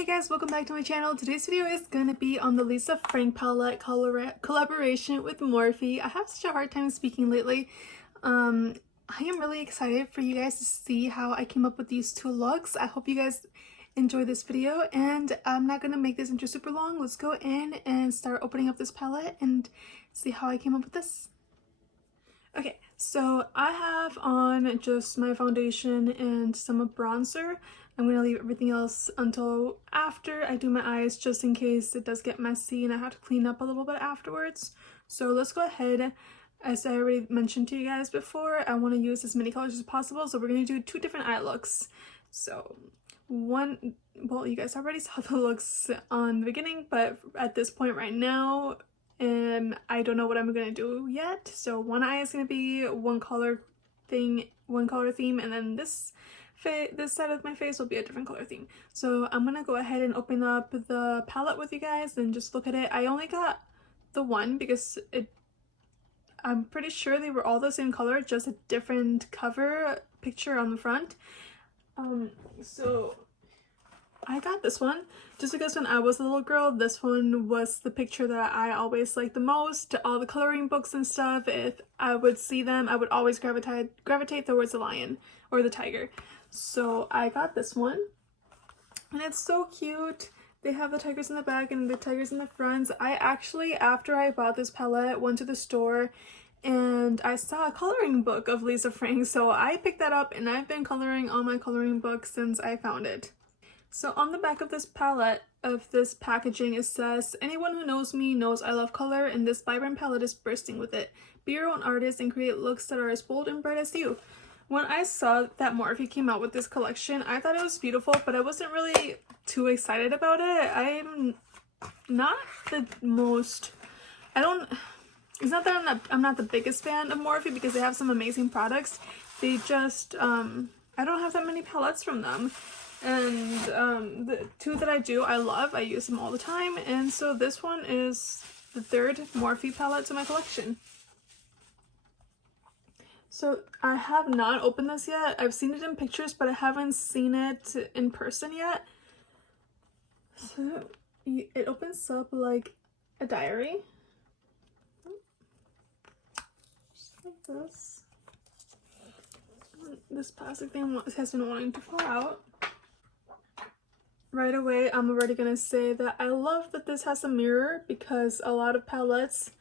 Hey guys, welcome back to my channel. Today's video is gonna be on the Lisa Frank palette collaboration with Morphe. I have such a hard time speaking lately. I am really excited for you guys to see how I came up with these two looks. I hope you guys enjoy this video, and I'm not gonna make this intro super long. Let's go in and start opening up this palette and see how I came up with this. Okay, so I have on just my foundation and some bronzer. I'm going to leave everything else until after I do my eyes, just in case it does get messy and I have to clean up a little bit afterwards. So let's go ahead. As I already mentioned to you guys before, I want to use as many colors as possible, so we're going to do two different eye looks. So one, well, you guys already saw the looks on the beginning, but at this point right now, I don't know what I'm gonna do yet. So one eye is gonna be one color theme, and then this side of my face will be a different color theme. So I'm gonna go ahead and open up the palette with you guys and just look at it. I only got the one because I'm pretty sure they were all the same color, just a different cover picture on the front. So I got this one just because when I was a little girl, this one was the picture that I always liked the most. All the coloring books and stuff, if I would see them, I would always gravitate towards the lion or the tiger. So I got this one, and it's so cute. They have the tigers in the back and the tigers in the front. I actually, after I bought this palette, went to the store and I saw a coloring book of Lisa Frank, so I picked that up and I've been coloring all my coloring books since I found it. So on the back of this palette, of this packaging, it says, "Anyone who knows me knows I love color, and this vibrant palette is bursting with it. Be your own artist and create looks that are as bold and bright as you." When I saw that Morphe came out with this collection, I thought it was beautiful, but I wasn't really too excited about it. I'm not the most, it's not that I'm not the biggest fan of Morphe, because they have some amazing products. They just, I don't have that many palettes from them. And the two that I do, I love. I use them all the time, and so this one is the third Morphe palette to my collection. So I have not opened this yet. I've seen it in pictures, but I haven't seen it in person yet. So it opens up like a diary, just like this. This plastic thing has been wanting to fall out. Right away, I'm already gonna say that I love that this has a mirror, because a lot of palettes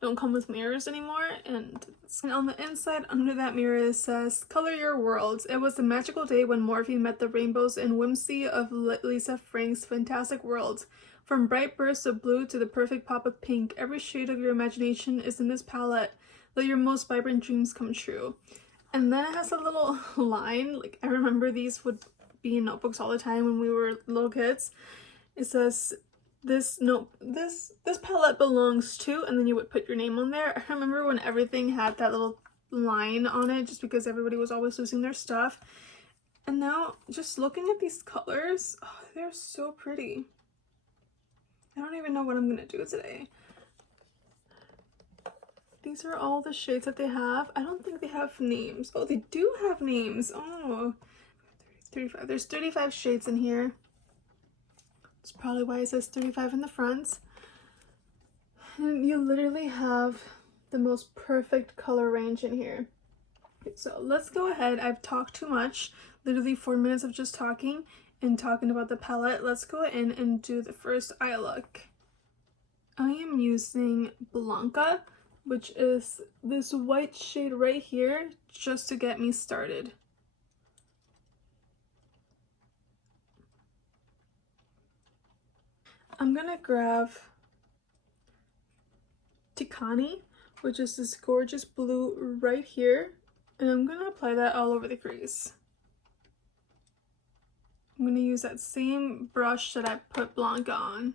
don't come with mirrors anymore. And on the inside, under that mirror, it says, "Color your world. It was a magical day when Morphe met the rainbows and whimsy of Lisa Frank's fantastic world. From bright bursts of blue to the perfect pop of pink, every shade of your imagination is in this palette. Let your most vibrant dreams come true." And then it has a little line, like I remember these would be in notebooks all the time when we were little kids. It says, this palette belongs to, and then you would put your name on there. I remember when everything had that little line on it, just because everybody was always losing their stuff. And now, just looking at these colors, oh, they're so pretty. I don't even know what I'm gonna do today. These are all the shades that they have. I don't think they have names. Oh, they do have names. Oh, 35. There's 35 shades in here. That's probably why it says 35 in the front. And you literally have the most perfect color range in here. So let's go ahead. I've talked too much. Literally 4 minutes of just talking and talking about the palette. Let's go in and do the first eye look. I am using Blanca, which is this white shade right here, just to get me started. I'm gonna grab Tikani, which is this gorgeous blue right here, and I'm gonna apply that all over the crease. I'm gonna use that same brush that I put Blanca on.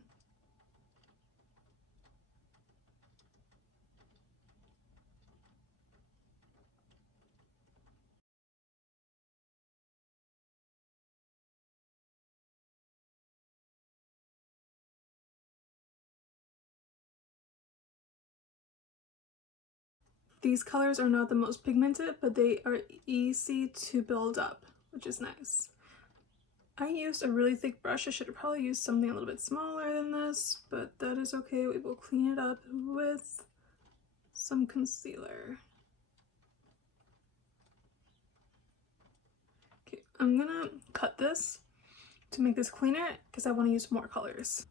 These colors are not the most pigmented, but they are easy to build up, which is nice. I used a really thick brush. I should have probably used something a little bit smaller than this, but that is okay. We will clean it up with some concealer. Okay, I'm gonna cut this to make this cleaner because I want to use more colors.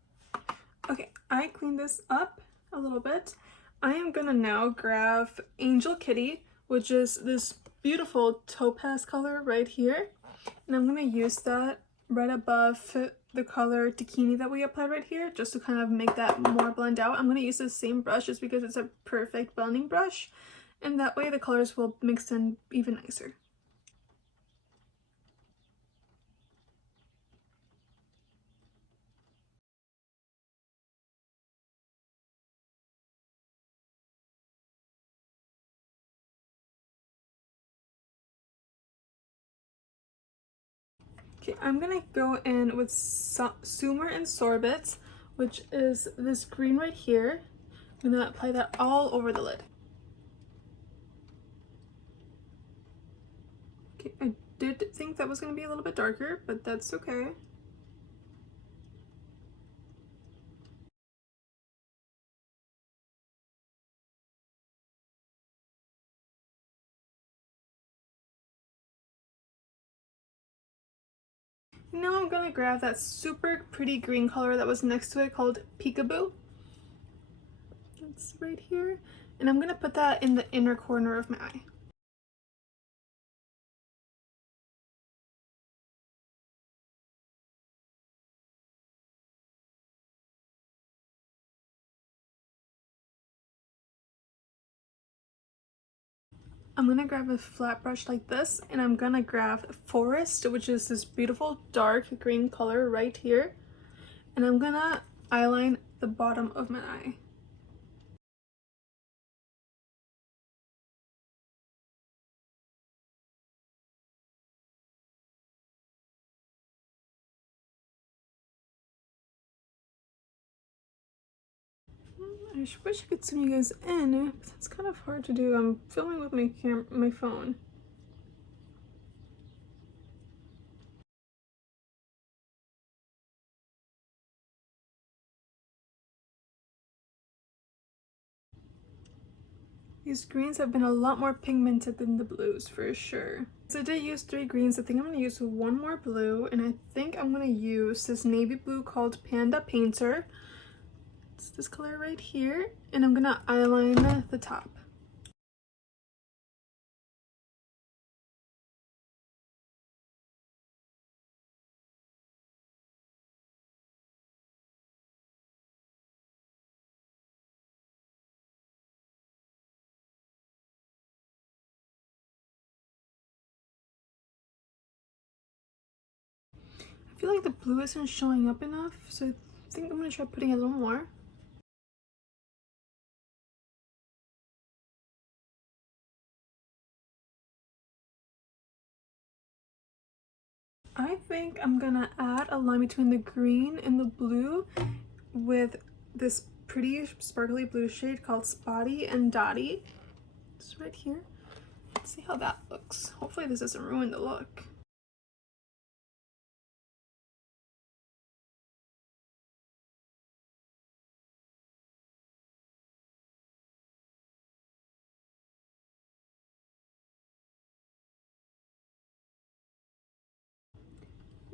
Okay, I cleaned this up a little bit. I am gonna now grab Angel Kitty, which is this beautiful topaz color right here, and I'm gonna use that right above the color Bikini that we applied right here, just to kind of make that more blend out. I'm gonna use the same brush just because it's a perfect blending brush, and that way the colors will mix in even nicer. Okay, I'm gonna go in with Sumer and Sorbet, which is this green right here. I'm gonna apply that all over the lid. Okay, I did think that was gonna be a little bit darker, but that's okay. Now I'm gonna grab that super pretty green color that was next to it called Peekaboo. It's right here. And I'm gonna put that in the inner corner of my eye. I'm gonna grab a flat brush like this, and I'm gonna grab Forest, which is this beautiful dark green color right here, and I'm gonna eyeline the bottom of my eye. I wish I could zoom you guys in, but it's kind of hard to do. I'm filming with my phone. These greens have been a lot more pigmented than the blues for sure. So I did use 3 greens. I think I'm going to use 1 more blue, and I think I'm going to use this navy blue called Panda Painter. It's this color right here, and I'm going to eyeline the top. I feel like the blue isn't showing up enough, so I think I'm going to try putting a little more. I think I'm gonna add a line between the green and the blue with this pretty sparkly blue shade called Spotty and Dotty. It's right here. Let's see how that looks. Hopefully this doesn't ruin the look.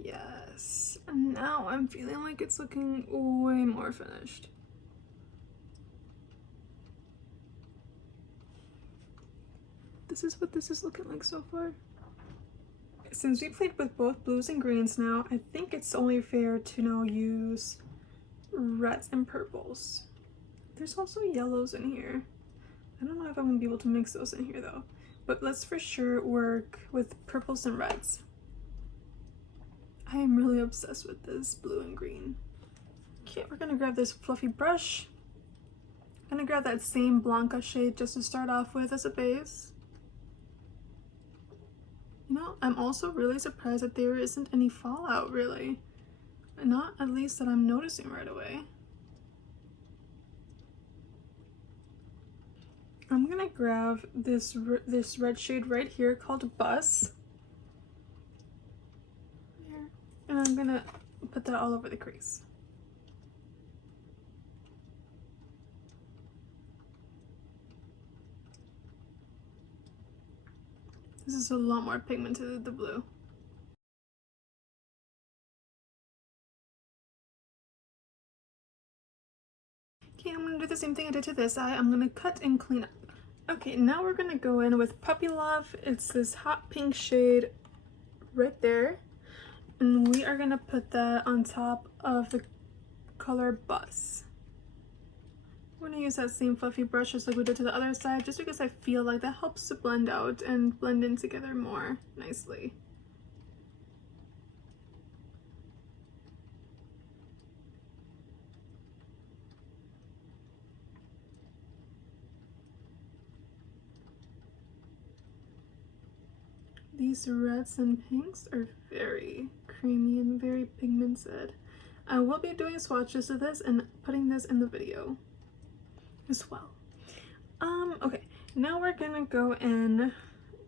Yes, and now I'm feeling like it's looking way more finished. This is what this is looking like so far. Since we played with both blues and greens now, I think it's only fair to now use reds and purples. There's also yellows in here. I don't know if I'm gonna be able to mix those in here though, but let's for sure work with purples and reds. I am really obsessed with this blue and green. Okay, we're gonna grab this fluffy brush. I'm gonna grab that same Blanca shade just to start off with as a base. You know, I'm also really surprised that there isn't any fallout really. Not at least that I'm noticing right away. I'm gonna grab this red shade right here called Bus. Here. And I'm gonna put that all over the crease. This is a lot more pigmented than the blue. Okay, I'm gonna do the same thing I did to this eye. I'm gonna cut and clean up. Okay, now we're gonna go in with Puppy Love. It's this hot pink shade right there. And we are gonna put that on top of the color Buzz. I'm gonna use that same fluffy brush just like we did to the other side, just because I feel like that helps to blend out and blend in together more nicely. These reds and pinks are very creamy and very pigmented. I will be doing swatches of this and putting this in the video as well. Okay, now we're gonna go in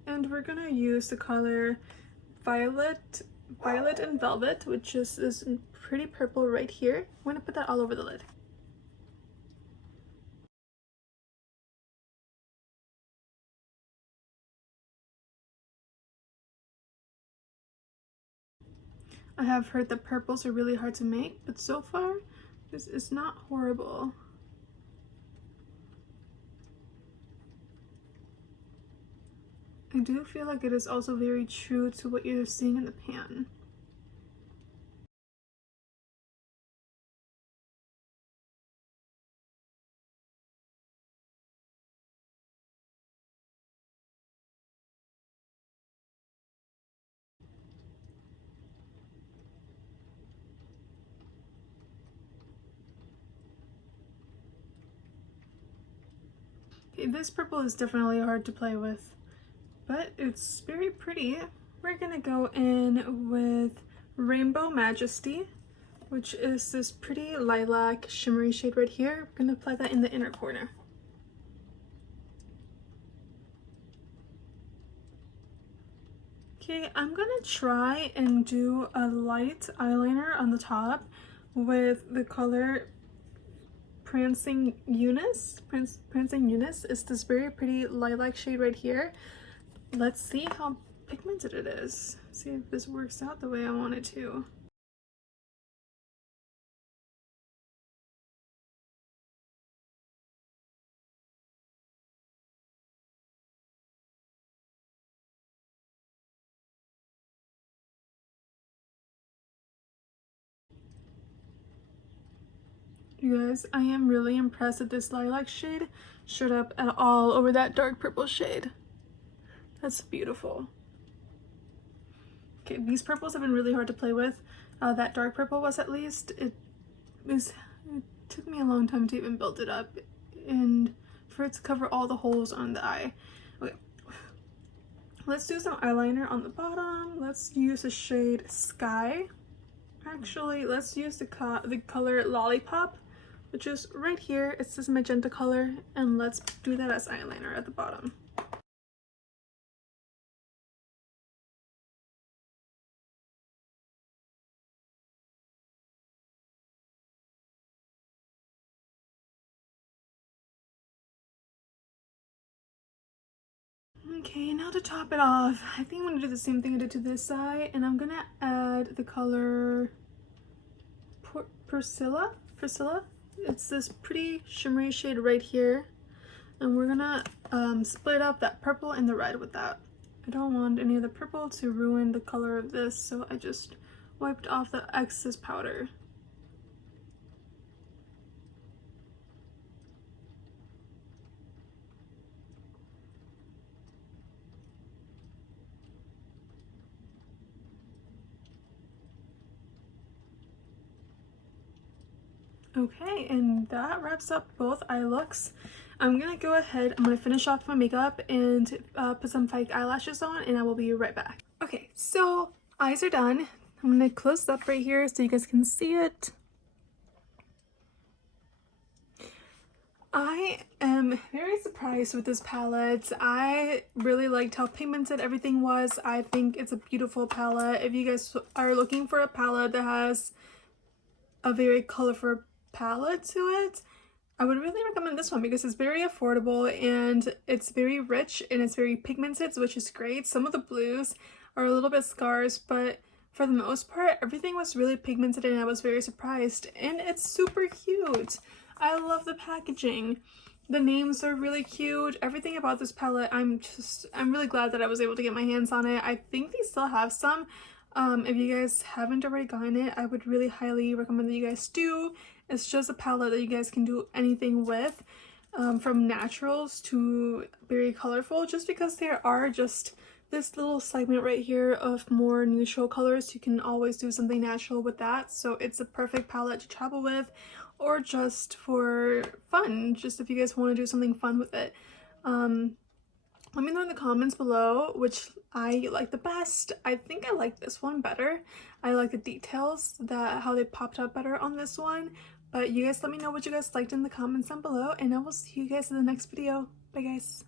and we're gonna use the color Violet and Velvet, which is this pretty purple right here. I'm gonna put that all over the lid. I have heard that purples are really hard to make, but so far this is not horrible. I do feel like it is also very true to what you're seeing in the pan. Okay, this purple is definitely hard to play with, but it's very pretty. We're gonna go in with Rainbow Majesty, which is this pretty lilac shimmery shade right here. We're gonna apply that in the inner corner. Okay, I'm gonna try and do a light eyeliner on the top with the color Prancing Eunice. Prancing Eunice is this very pretty lilac shade right here. Let's see how pigmented it is. See if this works out the way I want it to. You guys, I am really impressed that this lilac shade showed up at all over that dark purple shade. That's beautiful. Okay, these purples have been really hard to play with. That dark purple was, at least. It took me a long time to even build it up and for it to cover all the holes on the eye. Okay, let's do some eyeliner on the bottom. Let's use the shade Sky. Actually, let's use the color Lollipop, which is right here. It's this magenta color, and let's do that as eyeliner at the bottom. Okay, now to top it off, I think I'm gonna do the same thing I did to this side, and I'm gonna add the color Priscilla. It's this pretty shimmery shade right here, and we're gonna split up that purple and the red with that. I don't want any of the purple to ruin the color of this, so I just wiped off the excess powder. Okay, and that wraps up both eye looks. I'm gonna go ahead, I'm gonna finish off my makeup and put some fake eyelashes on, and I will be right back. Okay, so eyes are done. I'm gonna close up right here so you guys can see it. I am very surprised with this palette. I really liked how pigmented everything was. I think it's a beautiful palette. If you guys are looking for a palette that has a very colorful palette to it, I would really recommend this one because it's very affordable and it's very rich and it's very pigmented, which is great. Some of the blues are a little bit scarce, but for the most part, everything was really pigmented and I was very surprised. And it's super cute. I love the packaging. The names are really cute. Everything about this palette, I'm really glad that I was able to get my hands on it. I think they still have some. If you guys haven't already gotten it, I would really highly recommend that you guys do. It's just a palette that you guys can do anything with, from naturals to very colorful, just because there are just this little segment right here of more neutral colors. You can always do something natural with that, so it's a perfect palette to travel with or just for fun, just if you guys want to do something fun with it. Let me know in the comments below which I like the best. I think I like this one better. I like the details, how they popped up better on this one. But you guys let me know what you guys liked in the comments down below, and I will see you guys in the next video. Bye guys.